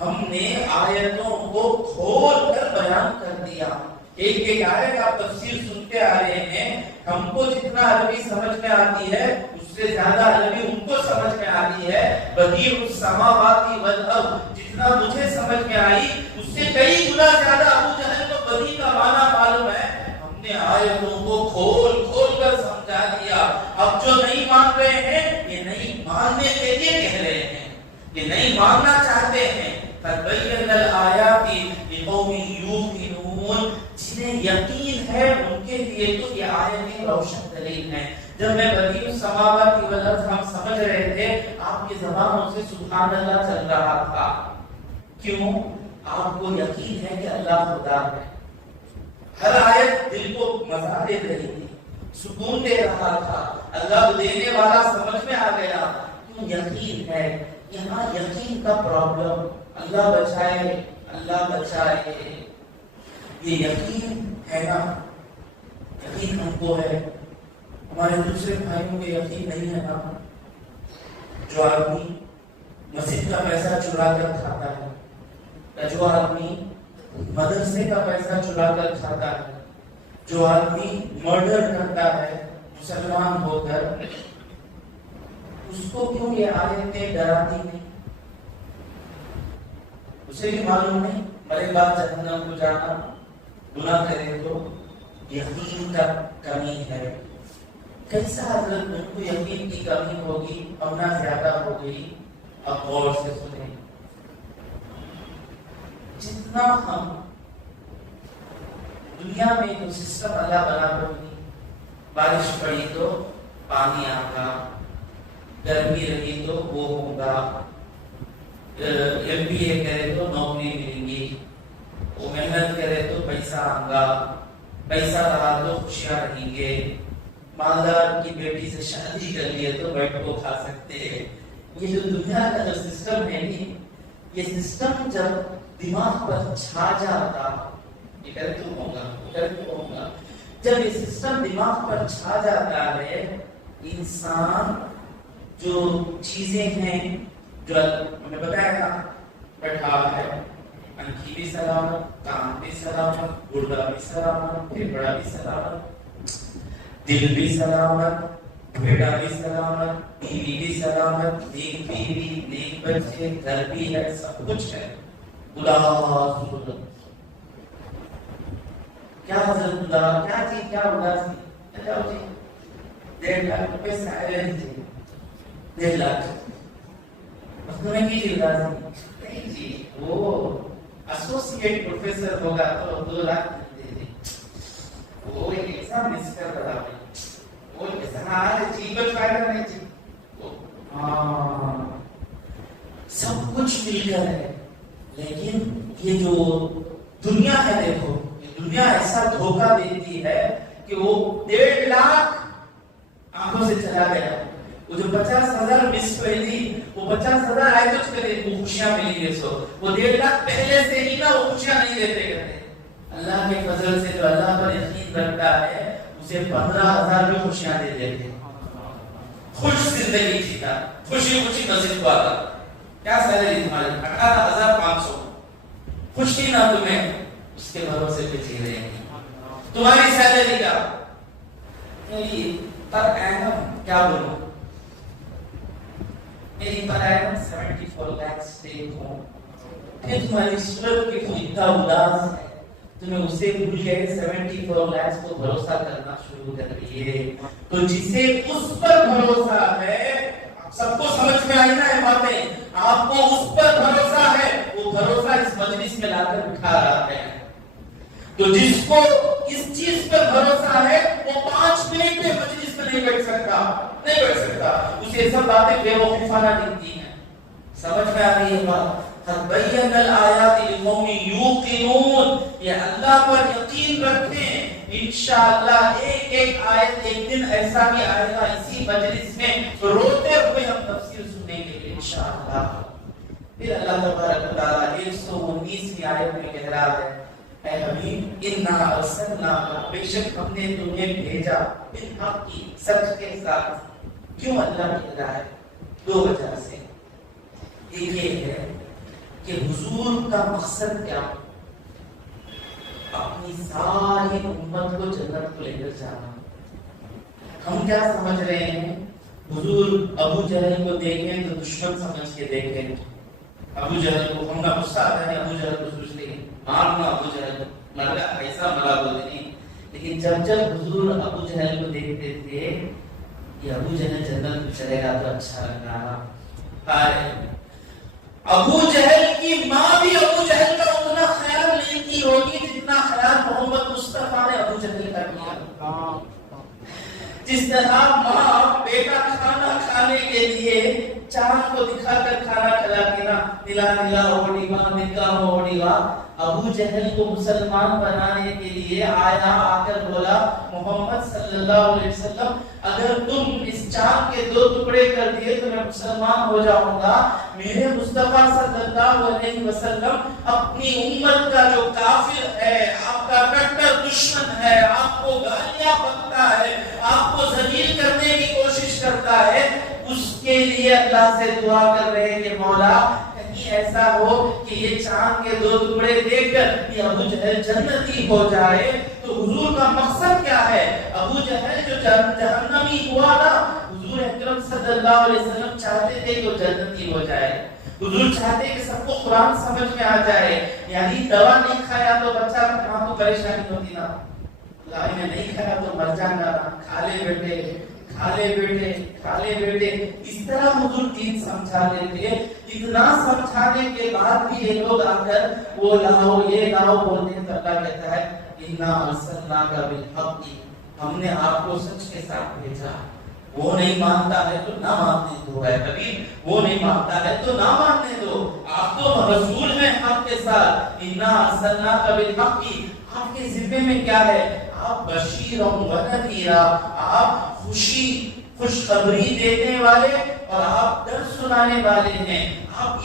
ہم نے آیتوں کو کھول کر بیان کر دیا۔ ایک ایک آیت آپ تفسیر سنتے آ رہے ہیں، ہم کو جتنا عربی سمجھ میں آتی ہے اس سے زیادہ عربی ان کو سمجھ میں آتی ہے۔ بدیع السماوات والارض جتنا مجھے سمجھ میں آئی اس سے کئی گنا زیادہ ابو جہل کو بدیع کا معنی معلوم ہے۔ ہم نے آیتوں کو کھول کھول کر سمجھا دیا۔ اب جو نہیں مان رہے ہیں یہ نہیں ماننے کے لیے کہہ رہے ہیں، یہ نہیں ماننا چاہتے ہیں۔ فَبَيَّنَ الْآيَاتِ لِقَوْمٍ يُوقِنُونَ، جنہیں یقین ہے ان کے لیے تو یہ آیتیں روشن دلیل ہیں۔ جب میں بدیع السماوات والارض ہم سمجھ رہے تھے، آپ کی زبانوں سے سبحان اللہ چل رہا تھا، کیوں؟ آپ کو یقین ہے کہ اللہ خدا ہے۔ ہر آیت دل کو مزہ دے رہی تھی، سکون دے رہا تھا، اللہ دینے والا سمجھ میں آ گیا، کیوں؟ یقین ہے۔ یہاں یقین کا پرابلم، اللہ بچائے اللہ بچائے، یہ یقین ہے نا، یقین ہم کو ہے، ہمارے دوسرے بھائیوں کے یقین نہیں ہے نا۔ جو آدمی مسجد کا پیسہ چرا کر کھاتا ہے، جو آدمی مدرسے کا پیسہ چرا کر کھاتا ہے، جو آدمی مرڈر کرتا ہے مسلمان ہو کر، اس کو کیوں یہ آیتیں ڈراتی نہیں؟ اسے بھی معلوم نہیں مرے بعد جہنم کو جانا، گناہ کرے تو یقین کا کمی ہے۔ کیسا حضرت ان کو یقین کی کمی ہوگی، امنا زیادہ ہو گئی؟ اب غور سے سنیں۔ جتنا ہم دنیا میں جو سسٹم اللہ بنا رہی، بارش پڑی تو پانی آگا، گرمی رہی تو وہ ہوگا، ایم بی اے کرے تو نوکری ملیں گی، وہ محنت کرے تو پیسہ آگا، پیسہ رہا تو خوشیاں رہیں گے، مالدار کی بیٹی سے شادی کر لیے تو بیٹھ کو کھا سکتے ہیں۔ یہ جو دنیا کا جو سسٹم ہے نہیں، یہ سسٹم جب دماغ پر چھا جاتا، یہ کرے تو ہوگا، کرے تو ہوگا، جب یہ سسٹم دماغ پر چھا جاتا ہے، انسان جو چیزیں ہیں جو ہمیں بتایا نا، بیٹھا ہے انکھی بھی سلامت، کان بھی سلامت، گردہ بھی سلامت، پھیپڑا بھی سلامت، دل بھی سلامت، بیٹا بھی سلامت، بیوی بھی سلامت، نیک بیوی، نیک بچے، گھر بھی ہے، سب کچھ ہے۔ اداس کیا حضرت اللہ کیا چیز، کیا اداسی، جاؤ جی 1.5 لاکھ روپے سیلری جی، 1.5 لاکھ اس میں کی اداسی نہیں جی، وہ ایسوسیٹ پروفیسر ہوگا تو 2 لاکھ دے دے، وہ ایک ایگزام مس کر رہا ہے، وہ ایسا چیز پر فائدہ نہیں جی، سب کچھ مل کر ہے، لیکن یہ جو دنیا ہے دیکھو، یہ دنیا ایسا دھوکہ دیتی ہے کہ وہ 1.5 لاکھ آنکھوں سے چلا گیا، وہ جو 50,000 مس پہلی، وہ 50,000 آئے تو کرے وہ خوشیاں ملی گے، سو وہ 1.5 لاکھ پہلے سے ہی نا وہ خوشیاں نہیں دیتے کرتے۔ اللہ کے فضل سے جو اللہ پر یقین رکھتا ہے اسے 15,000 بھی خوشیاں دے دیتے، خوش زندگی جیتا، خوشی خوشی مسجد کو آتا، کیا سیلری تمہاری 18,500، خوشی نہ تمہیں، اس کے بھروسے پہ جی رہے ہیں، تمہاری سیلری کا میری پر اینم کیا بولوں، میری per annum 74 lakh take home, پھر تمہاری صورت کے کوئی اتنا اداس ہے، تمہیں اسے بھول گئے 74 لاکھ کو بھروسہ کرنا شروع کر دیے، تو جسے اس پر بھروسہ ہے، سب کو سمجھ میں آئی نا یہ باتیں، آپ کو اس پر بھروسہ ہے، وہ بھروسہ اس مجلس میں لا کر بٹھا رہا ہے، تو جس کو اس چیز پر بھروسہ ہے وہ 5 منٹ میں مجلس میں نہیں بیٹھ سکتا، نہیں بیٹھ سکتا، اسے سب باتیں بے وقوفانہ دکھتی ہیں۔ سمجھ میں آ رہی ہے بات؟ قد بین الآیات لقوم یوقنون، یہ اللہ پر یقین رکھیں، انشاءاللہ ایک ایک آیت ایک دن ایسا بھی آئے گا اسی مجلس میں روتے ہوئے ہم تفسیر سنیں گے انشاءاللہ۔ پھر اللہ تبارک و تعالیٰ 119ویں آیت میں کہہ رہا ہے، اے حبیب انا ارسلناک، بے شک ہم نے تمہیں بھیجا بالحق، سچ کے ساتھ۔ کیوں اللہ کہہ رہا ہے؟ 2 وجہ سے، ایک یہ ہے کہ حضور کا مقصد کیا، اپنی ساری امت کو جنت کو لے کر جانا۔ ہم کیا سمجھ رہے ہیں؟ حضور ابو جہل کو دیکھیں تو دشمن سمجھ کے دیکھیں، ابو جہل کو ہم کا غصہ آتا ہے، ابو جہل کو سوچ لیں مارنا، ابو جہل مرا ایسا مرا بولتے نہیں، لیکن جب حضور ابو جہل کو دیکھتے تھے کہ ابو جہل جنت میں چلے گا تو اچھا لگ رہا۔ ابو جہل کی ماں بھی ابو جہل کا اتنا خیال نہیں کی ہوگی جتنا خیال محمد مصطفیٰ نے ابو جہل کا کیا۔ جس طرح ماں بیٹا کھانا کھانے کے لیے چاند کو دکھا کر کھانا کھلا کے نا نلا نلا ہوڑیوا نکا ہوڑیوا، ابو جہل کو مسلمان بنانے کے لیے آیا، آ کر بولا محمد صلی اللہ علیہ وسلم اگر تم اس چاند کے 2 ٹکڑے کر دیے تو میں مسلمان ہو جاؤں گا۔ میرے مصطفیٰ صلی اللہ علیہ وسلم اپنی امت کا جو کافر ہے، آپ کا کٹر دشمن ہے، آپ کو گالیاں بکتا ہے، آپ کو ذلیل کرنے کی کوشش کرتا ہے، اس کے لیے اللہ سے دعا کر رہے ہیں کہ مولا کہیں ایسا ہو کہ یہ چاند کے 2 ٹکڑے دیکھ کر یہ ابو جہل جنتی ہو جائے۔ تو حضور کا مقصد کیا ہے؟ ابو جہل جو جہنمی ہوا نا، حضور اکرم صلی اللہ علیہ وسلم چاہتے تھے کہ وہ جنتی ہو جائے، حضور چاہتے کہ سب کو قرآن سمجھ میں آ جائے، یعنی دوا نہیں کھایا تو بچہ وہاں تو پریشانی ہوتی نا، نہیں کھایا تو مر جانا، کھا لے بیٹے کھا لے بیٹے اس طرح حضور دین سمجھا دیتے. اتنا سمجھانے کے بعد بھی یہ لوگ آ کر وہ لاؤ یہ لاؤ بولتے ہیں. اللہ کہتا ہے انا ارسلناک بالحق، ہم نے آپ کو سچ کے ساتھ بھیجا. وہ نہیں مانتا ہے تو نہ ماننے دو ہے حبیب، وہ نہیں مانتا ہے تو نہ ماننے دو. آپ تو رسول ہیں حق کے ساتھ. انا ارسلناک بالحق، آپ کے ذمے میں کیا ہے؟ آپ بشیر و نذیر، آپ خوشخبری دینے والے اور آپ ڈر سنانے والے ہیں.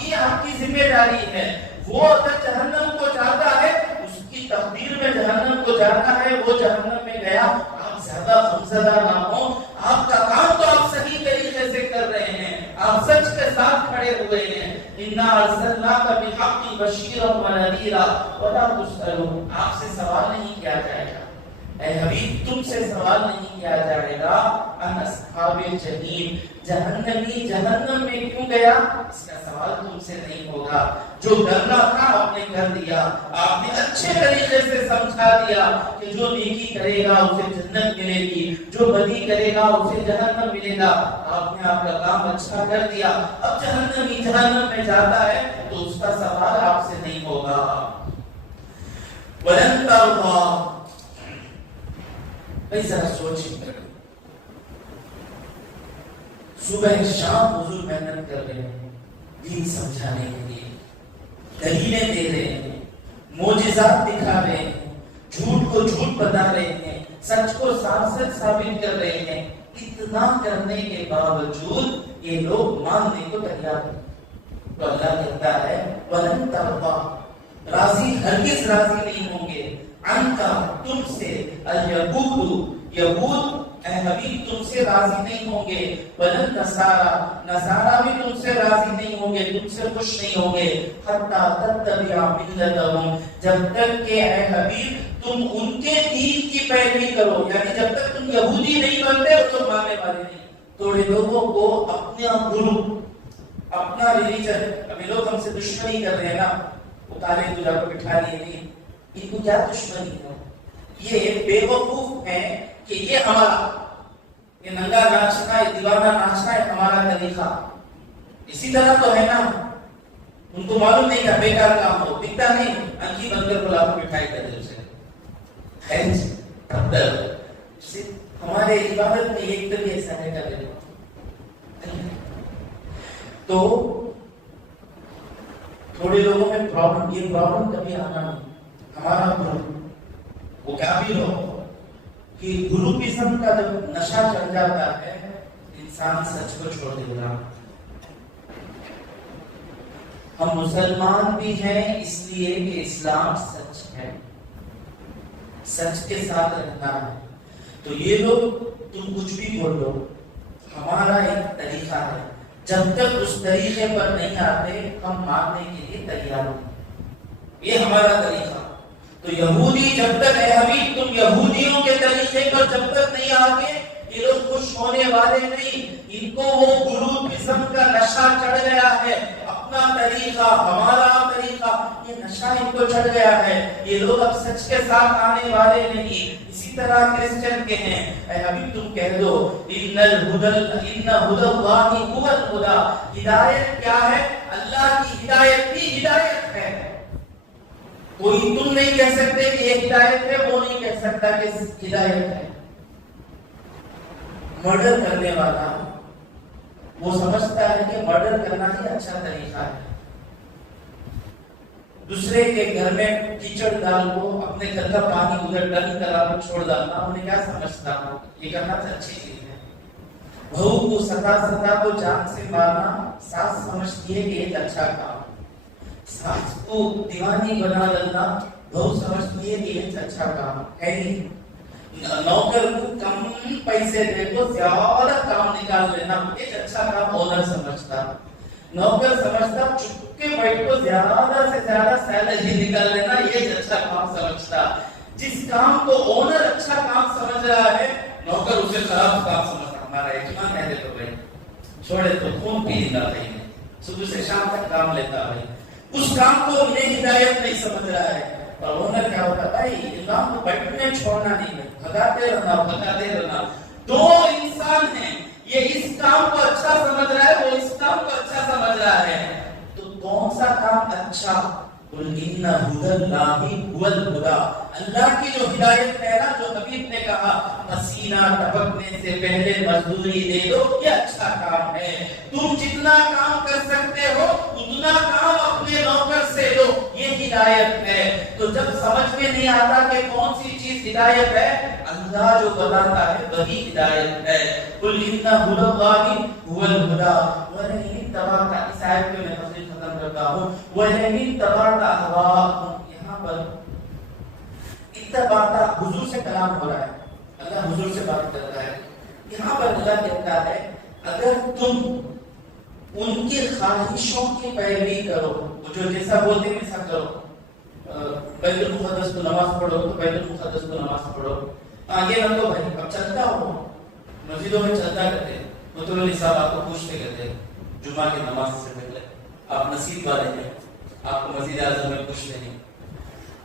یہ آپ کی ذمہ داری ہے. وہ اگر جہنم کو جاتا ہے اس کی تقدیر میں جہنم کو جاتا ہے، وہ جہنم میں گیا. آپ زیادہ غمزدہ نہ ہو. آپ کا کام تو آپ صحیح طریقے سے کر رہے ہیں، آپ سچ کے ساتھ کھڑے ہوئے ہیں. انا ارسلناک بالحق بشیرا ونذیرا ولا تسألون، آپ سے سوال نہیں کیا جائے گا اے حبیب، تم سے سوال نہیں کیا جائے گا ان اصحاب الجحیم، جہنمی جہنم میں کیوں گیا، اس کا سوال تم سے نہیں ہوگا. جو کرنا تھا آپ نے کر دیا. آپ نے اچھے طریقے سے سمجھا دیا کہ جو نیکی کرے گا اسے جنت ملے گی، جو بدی کرے گا اسے جہنم ملے گا. آپ نے آپ کا کام اچھا کر دیا. اب جہنمی جہنم میں جاتا ہے تو اس کا سوال آپ سے نہیں ہوگا. ولن ترضى، بھائی ذرا سوچیں، صبح شام حضور محنت کر رہے ہیں دین سمجھانے کے لیے، دلیلیں دے رہے ہیں، معجزات دکھا رہے ہیں، جھوٹ کو جھوٹ بتا رہے ہیں، سچ کو سچ ثابت کر رہے ہیں. اتنا کرنے کے باوجود یہ لوگ ماننے کو تیار ہیں. تو اللہ کہتا ہے وَلَن تَرْضَىٰ، راضی ہرگز راضی نہیں ہوں گے، عنکا تم سے، الیہود یہود اے حبیب تم سے راضی نہیں ہوں گے، وَلَن نَصَارَىٰ نصارہ بھی تم سے راضی نہیں ہوں گے، تم سے خوش نہیں ہوں گے، حَتَّىٰ تَتَّبِعَ مِلَّتَهُمْ، جب تک کہ اے حبیب تم ان کے دین کی پیروی کرو. یعنی جب تک تم یہودی نہیں بنتے ہو تو ماننے والے نہیں. تھوڑے لوگوں کو اپنا گروپ، اپنا ریلیجن، ابھی لوگ ہم سے دشمنی کر رہے ہیں نا، وہ کالے دلہا کو بٹھا لیے نہیں، ان کو کیا دشمنی ہے؟ یہ بے وقوف ہیں کہ یہ ہمارا، یہ ننگا ناچنا، یہ دیوانہ ناچنا ہے ہمارا طریقہ. اسی طرح تو ہے نا، ان کو معلوم نہیں تھا بیکار کام ہو، دکھتا نہیں، انکی بند کر بلا کو بٹھائی کر دے اسے. ہمارے عبادت میں ایک طرح ایسا ہے کرے. تو تھوڑے لوگوں میں پرابلم، یہ پرابلم کبھی آنا نہیں. ہمارا گروپ وہ کیا بھی ہو کہ گروپزم کا جب نشہ چڑھ جاتا ہے انسان سچ کو چھوڑ دے گا. ہم مسلمان بھی ہیں اس لیے کہ اسلام سچ ہے، سچ کے ساتھ رہنا ہے. تو یہ لوگ تم کچھ بھی بول لو، ہمارا ایک طریقہ ہے، جب تک اس طریقے پر نہیں آتے ہم ماننے کے لیے تیار ہیں. یہ ہمارا طریقہ. تو یہودی جب تک اے حبیب تم یہودیوں کے طریقے پر جب تک نہیں آتے یہ لوگ خوش ہونے والے نہیں. ان کو وہ گروپزم کا نشہ چڑھ گیا ہے، اپنا طریقہ، ہمارا طریقہ، یہ نشہ ان کو چڑھ گیا ہے. یہ لوگ اب سچ کے ساتھ آنے والے نہیں. اسی طرح کرسچن کے ہیں، اے حبیب تم کہہ دو ان ہدی اللہ هو الہدی، ہدایت کیا ہے؟ اللہ کی ہدایت بھی ہدایت ہے. کوئی تم نہیں کہہ سکتے کہ یہ ہدایت ہے، وہ نہیں کہہ سکتا کہ ہدایت ہے. مرڈر کرنے والا وہ سمجھتا ہے کہ مرڈر کرنا ہی اچھا طریقہ ہے. دوسرے کے گھر میں کیچڑ ڈال کو اپنے گھر کا پانی ادھر ڈل کرا کر چھوڑ ڈالنا انہیں کیا سمجھتا ہے؟ یہ کرنا تو اچھی چیز ہے. بہو کو ستا کو جان سے مارنا ساس سمجھتی ہے کہ ایک اچھا کام. ساس کو دیوانی بنا ڈالنا بہو سمجھتی ہے کہ ایک اچھا کام ہے نہیں. نوکر کو کم پیسے دے کو زیادہ کام نکال لینا ایک اچھا کام اونر سمجھتا. نوکر سمجھتا چپ کے بیٹھ کو زیادہ سے زیادہ سیلری نکال لینا یہ اچھا کام سمجھتا. جس کام کو اونر اچھا کام سمجھ رہا ہے نوکر اسے خراب کام سمجھتا. ہمارا یجمان کہتے تو بھائی چھوڑے تو خون پی لیتا بھائی، صبح سے شام تک کام لیتا بھائی، اس کام کو انہیں ہدایت نہیں سمجھ رہا ہے. اور اونر کیا ہوتا بھائی کام کو بیٹھنے چھوڑنا نہیں ہے، بھگاتے رہنا. دو انسان ہیں، یہ اس کام کو اچھا سمجھ رہا ہے، وہ اس کام کو اچھا سمجھ رہا ہے، تو کون سا کام اچھا؟ قل ان ھدی اللہ ھو الھدی، اللہ کی جو ہدایت ہے نا، جو حبیب نے کہا پسینہ ٹپکنے سے پہلے مزدوری دے دو، یہ اچھا کام ہے۔ تم جتنا کام کر سکتے ہو اتنا کام اپنے نوکر سے دو، یہ ہدایت ہے۔ تو جب سمجھ میں نہیں آتا کہ کون سی چیز ہدایت ہے، اللہ جو بتاتا ہے وہی ہدایت ہے۔ قل ان ھدی اللہ ھو الھدی ولئن اتبعت، اس آیت کو میں تفسیر ختم کرتا ہوں، ولئن اتبعت اهواءهم، یہاں پر اتبعت حضور سے کلام ہو رہا ہے، اللہ حضور سے بات کر رہا ہے۔ یہاں پر اللہ کہتا ہے اگر تم ان کی خواہشوں کی پیروی کرو، وہ جو جیسا بولتے ہیں ویسا کرو، بیت المقدس کو نماز پڑھو تو بیت المقدس کو نماز پڑھو، آگے نہ تو بھائی اب چلتا ہو، مسجدوں میں چلتا کرتے، مطلب صاحب آپ کو پوچھتے کرتے جمعہ کی نماز سے پہلے، آپ نصیب والے ہیں، آپ کو مسجد اعظم میں پوچھتے نہیں،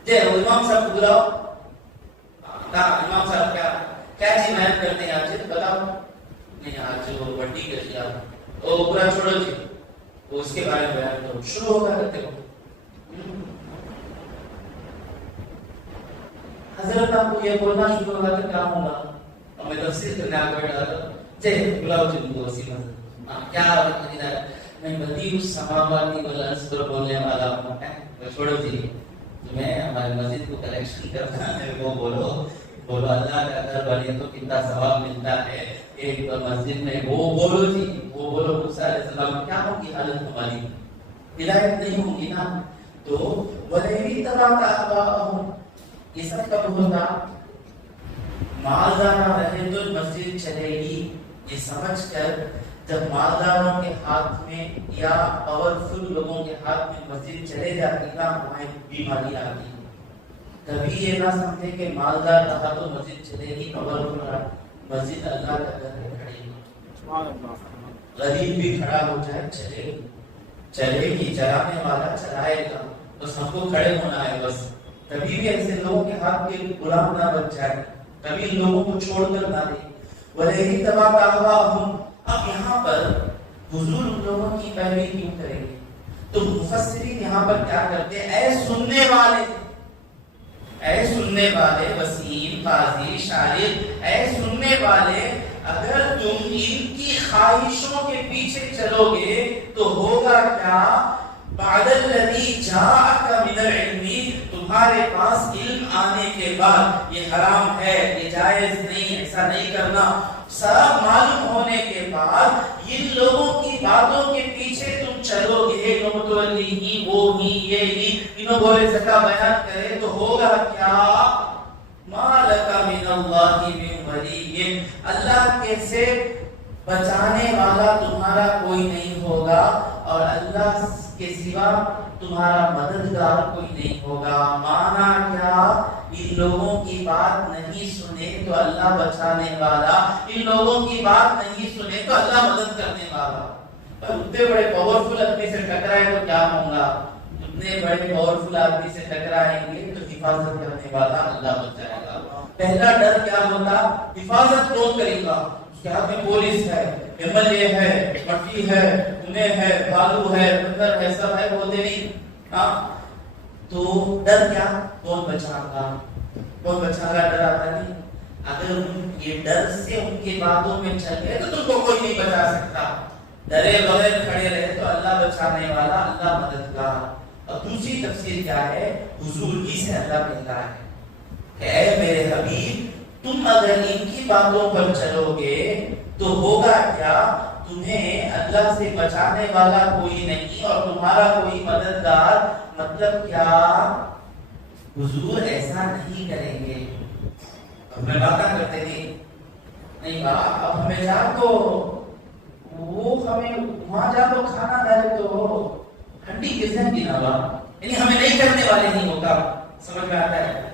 جے امام صاحب کو بلاؤ، امام صاحب کیا چیز محنت کرتے ہیں آپ سے بتاؤ، نہیں آج وہ بڑی کر لیا، وہ پورا چھوڑو جی، وہ اس کے بارے میں بیان کرو، شروع ہوگا کرتے ہو۔ حضرت آپ کو یہ بولنا شروع ہوگا تو کیا ہوگا؟ اور میں تفسیر کرنے آگے بیٹھا تھا، جے بلاؤ جی ان کو وسیلہ، کیا میں بدیع السماوات والارض پر بولنے والا ہوں، چھوڑو جی، تمہیں ہمارے مسجد کو کلیکشن کرنا ہے، وہ بولو اللہ کا گھر بنے تو کتنا ثواب ملتا ہے ایک مسجد میں، وہ بولو جی، وہ بولو موسیٰ علیہ السلام، کیا ہوگی حالت ہماری؟ ہدایت نہیں ہوگی نا۔ تو وَلَئِنِ اتَّبَعْتَ أَهْوَاءَهُمْ، یہ سب کب ہوگا؟ مالدار رہے تو مسجد چلے گی، یہ سمجھ کر جب مالداروں کے ہاتھ میں یا پاورفل لوگوں کے ہاتھ میں مسجد چلے جاتی نا، وہاں بیماری آتی، کبھی یہ نہ سمجھے کہ مالدار رہا تو مسجد چلے گی، پاورفل رہا، مسجد اللہ کا گھر ہے، کھڑے گی، غریب بھی کھڑا ہو جائے چلے گی، چلانے والا چلائے گا، بس ہم کو کھڑے ہونا ہے بس۔ کبھی بھی ایسے لوگوں کے ہاتھ کے غلام نہ بن جائے، کبھی لوگوں کو چھوڑ کر نہ دے۔ وَلَئِنِ اتَّبَعْتَ أَهْوَاءَهُمْ، اب یہاں پر حضور ان لوگوں کی پیروی کیوں کریں گے؟ تو مفسرین یہاں پر کیا کرتے ہیں، اے سننے والے وسیم، قاضی، شاعر، اے سننے والے، اگر تم ان کی خواہشوں کے پیچھے چلو گے تو ہوگا کیا؟ بعد الذی جاءک من العلم، تمہارے پاس علم آنے کے بعد یہ حرام ہے، یہ جائز نہیں، ایسا نہیں کرنا، سب معلوم ہونے کے بعد ان لوگوں کی باتوں کے پیچھے تم چلو گے، متولی ہی، وہ ہی، یہ ہی، انہوں بولے زکا بیان کرے، تو ہوگا کیا؟ ما لک من اللہ من ولی، اللہ کے سے بچانے والا تمہارا کوئی نہیں ہوگا، اور اللہ کے سوا تمہارا مددگار کوئی نہیں ہوگا۔ مانا کیا؟ ان لوگوں کی بات نہیں سنے تو اللہ بچانے والا، ان لوگوں کی بات نہیں سنے تو اللہ مدد کرنے والا۔ پر اتنے بڑے پاورفل آدمی سے ٹکرائے تو کیا ہوگا؟ اتنے بڑے پاورفل آدمی سے ٹکرائیں گے تو حفاظت کرنے والا اللہ بچائے گا۔ پہلا ڈر کیا ہوتا؟ حفاظت کون کرے گا؟ اس کے ہاتھ میں پولیس ہے، ایم ایل اے ہے، پٹی ہے، انہیں ہے، بالو ہے، بندر ہے، سب ہے، بولتے نہیں۔ تو ڈر کیا؟ کون بچا گا؟ ڈر آتا نہیں۔ اگر یہ ڈر سے ان کی باتوں میں چل گئے تو تم کو کوئی نہیں بچا سکتا، ڈرے بغیر کھڑے رہے تو اللہ بچانے والا، اللہ مددگار۔ اور دوسری تفسیر کیا ہے؟ حضور ہی سے اللہ کہتا ہے کہ اے میرے حبیب، تم اگر ان کی باتوں پر چلو گے تو ہوگا کیا؟ تمہیں اللہ سے بچانے والا کوئی نہیں اور تمہارا کوئی مددگار۔ مطلب کیا؟ حضور ایسا نہیں کریں گے۔ ہمیں باتیں کرتے نہیں باپ، اب ہمیں جا تو وہ ہمیں وہاں جا تو کھانا ڈالے تو ہڈی کس نے دینا باپ، یعنی ہمیں نہیں کرنے والے نہیں ہوگا۔ سمجھ میں آتا ہے؟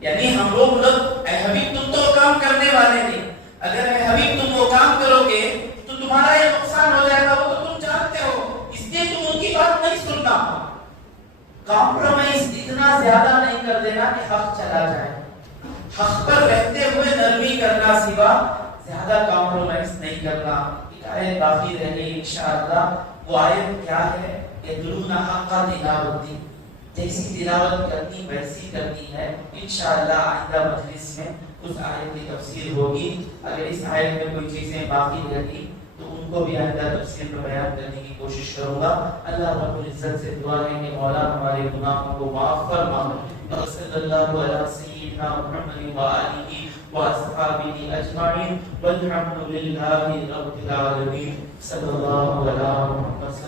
یعنی ہم لوگ اے حبیب تم تو کام کرنے والے نہیں، اگر اے حبیب تم وہ کام کرو گے تو تمہارا یہ نقصان ہو جائے گا، وہ تو تم جانتے ہو، اس لیے تم ان کی بات نہیں سننا۔ کمپرومائز اتنا زیادہ نہیں کر دینا کہ حق چلا جائے، حق پر رہتے ہوئے نرمی کرنا سوا زیادہ کمپرومائز نہیں کرنا. ایک آیت باقی رہ گئی انشاءاللہ. وہ آیت کیا ہے؟ یتلون حق تلاوتی. جیسی تلاوت کرنی ویسی کرنی ہے. انشاءاللہ آئندہ مجلس میں اس آیت کی تفسیر ہوگی. اگر اس آیت میں کوئی چیزیں باقی رہتی تو ان کو بھی آئندہ تفسیر میں بیان کرنے کی کوشش کروں گا. اللہ رب العزت سے دعا ہے کہ مولا ہمارے گناہوں کو معاف فرما. صلی اللہ علیہ سیدنا محمد وآلہ واصحابہ اجمعین والحمد للہ رب العالمین. صلی اللہ علیہ محمد.